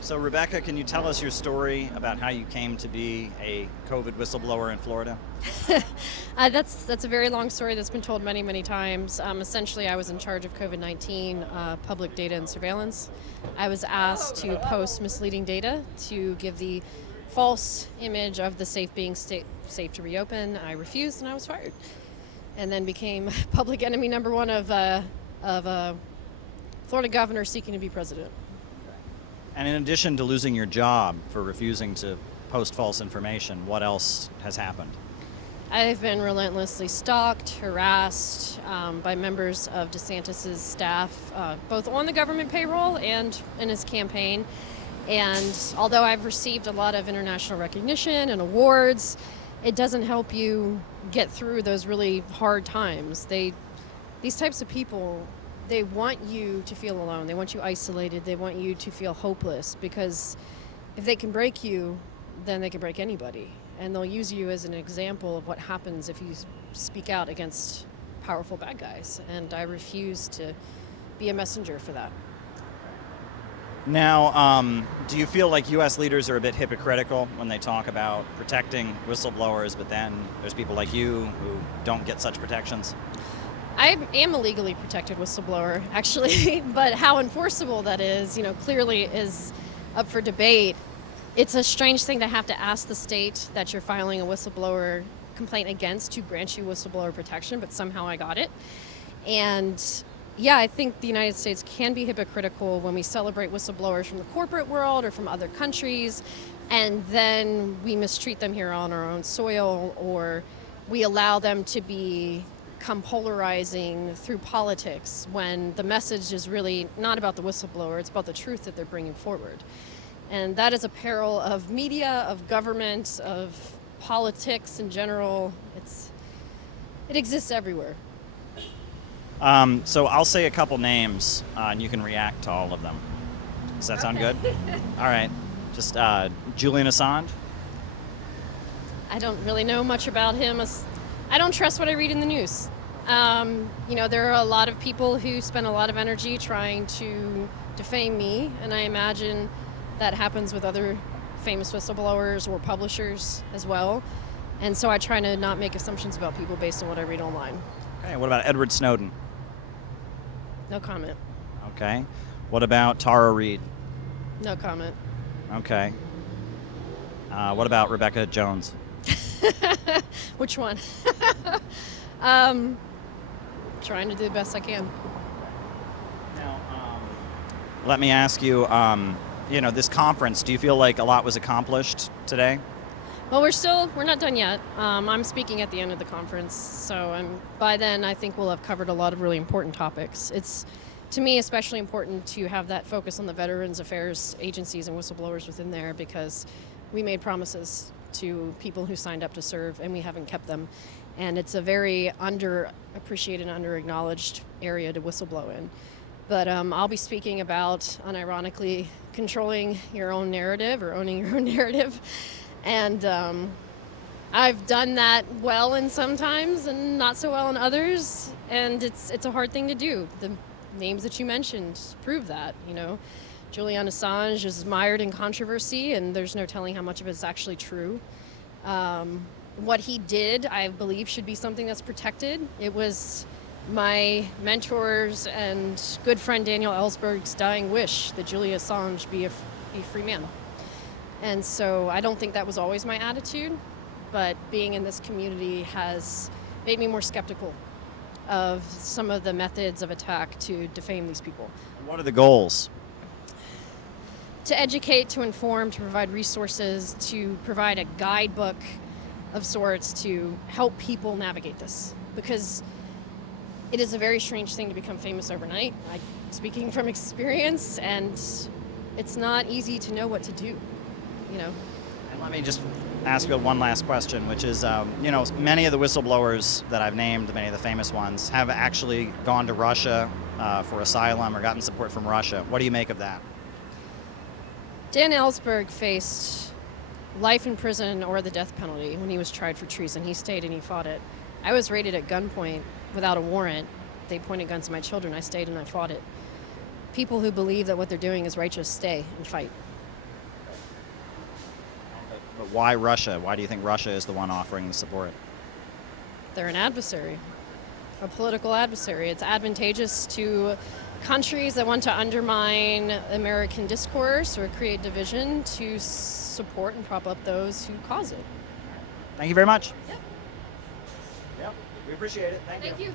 So, Rebekah, can you tell us your story about how you came to be a COVID whistleblower in Florida? That's a very long story that's been told many, many times. Essentially, I was in charge of COVID-19 public data and surveillance. I was asked to post misleading data to give the false image of the safe to reopen. I refused and I was fired, and then became public enemy number one of a Florida governor seeking to be president. And in addition to losing your job for refusing to post false information, what else has happened? I've been relentlessly stalked, harassed by members of Desantis' staff, both on the government payroll and in his campaign. And although I've received a lot of international recognition and awards, it doesn't help you get through those really hard times. These types of people, they want you to feel alone. They want you isolated. They want you to feel hopeless, because if they can break you, then they can break anybody. And they'll use you as an example of what happens if you speak out against powerful bad guys. And I refuse to be a messenger for that. Now, do you feel like U.S. leaders are a bit hypocritical when they talk about protecting whistleblowers, but then there's people like you who don't get such protections? I am a legally protected whistleblower, actually, but how enforceable that is, clearly is up for debate. It's a strange thing to have to ask the state that you're filing a whistleblower complaint against to grant you whistleblower protection, but somehow I got it. And yeah, I think the United States can be hypocritical when we celebrate whistleblowers from the corporate world or from other countries, and then we mistreat them here on our own soil, or we allow them to become polarizing through politics when the message is really not about the whistleblower, it's about the truth that they're bringing forward. And that is a peril of media, of government, of politics in general. It exists everywhere. So I'll say a couple names, and you can react to all of them. Does that sound good? All right. Just Julian Assange. I don't really know much about him. I don't trust what I read in the news. There are a lot of people who spend a lot of energy trying to defame me, and I imagine that happens with other famous whistleblowers or publishers as well. And so I try to not make assumptions about people based on what I read online. Okay, what about Edward Snowden? No comment. Okay. What about Tara Reid? No comment. Okay. What about Rebekah Jones? Which one? Trying to do the best I can. Now, let me ask you, this conference, do you feel like a lot was accomplished today? Well, we're not done yet. I'm speaking at the end of the conference, so by then I think we'll have covered a lot of really important topics. It's, to me, especially important to have that focus on the Veterans Affairs agencies and whistleblowers within there, because we made promises to people who signed up to serve, and we haven't kept them. And it's a very underappreciated, underacknowledged area to whistleblow in. But I'll be speaking about, unironically, controlling your own narrative or owning your own narrative. And I've done that well in some times and not so well in others. And it's a hard thing to do. The names that you mentioned prove that, Julian Assange is mired in controversy, and there's no telling how much of it's actually true. What he did, I believe, should be something that's protected. It was my mentor's and good friend Daniel Ellsberg's dying wish that Julian Assange be a free man. And so I don't think that was always my attitude, but being in this community has made me more skeptical of some of the methods of attack to defame these people. What are the goals? To educate, to inform, to provide resources, to provide a guidebook of sorts to help people navigate this. Because it is a very strange thing to become famous overnight, speaking from experience, and it's not easy to know what to do, And let me just ask you one last question, which is, many of the whistleblowers that I've named, many of the famous ones, have actually gone to Russia for asylum or gotten support from Russia. What do you make of that? Dan Ellsberg faced life in prison or the death penalty when he was tried for treason. He stayed and he fought it. I was raided at gunpoint without a warrant. They pointed guns at my children. I stayed and I fought it. People who believe that what they're doing is righteous stay and fight. But why Russia? Why do you think Russia is the one offering the support? They're an adversary, a political adversary. It's advantageous to countries that want to undermine American discourse or create division to support and prop up those who cause it. Thank you very much. Yep. Yep. We appreciate it. Thank you. Thank you.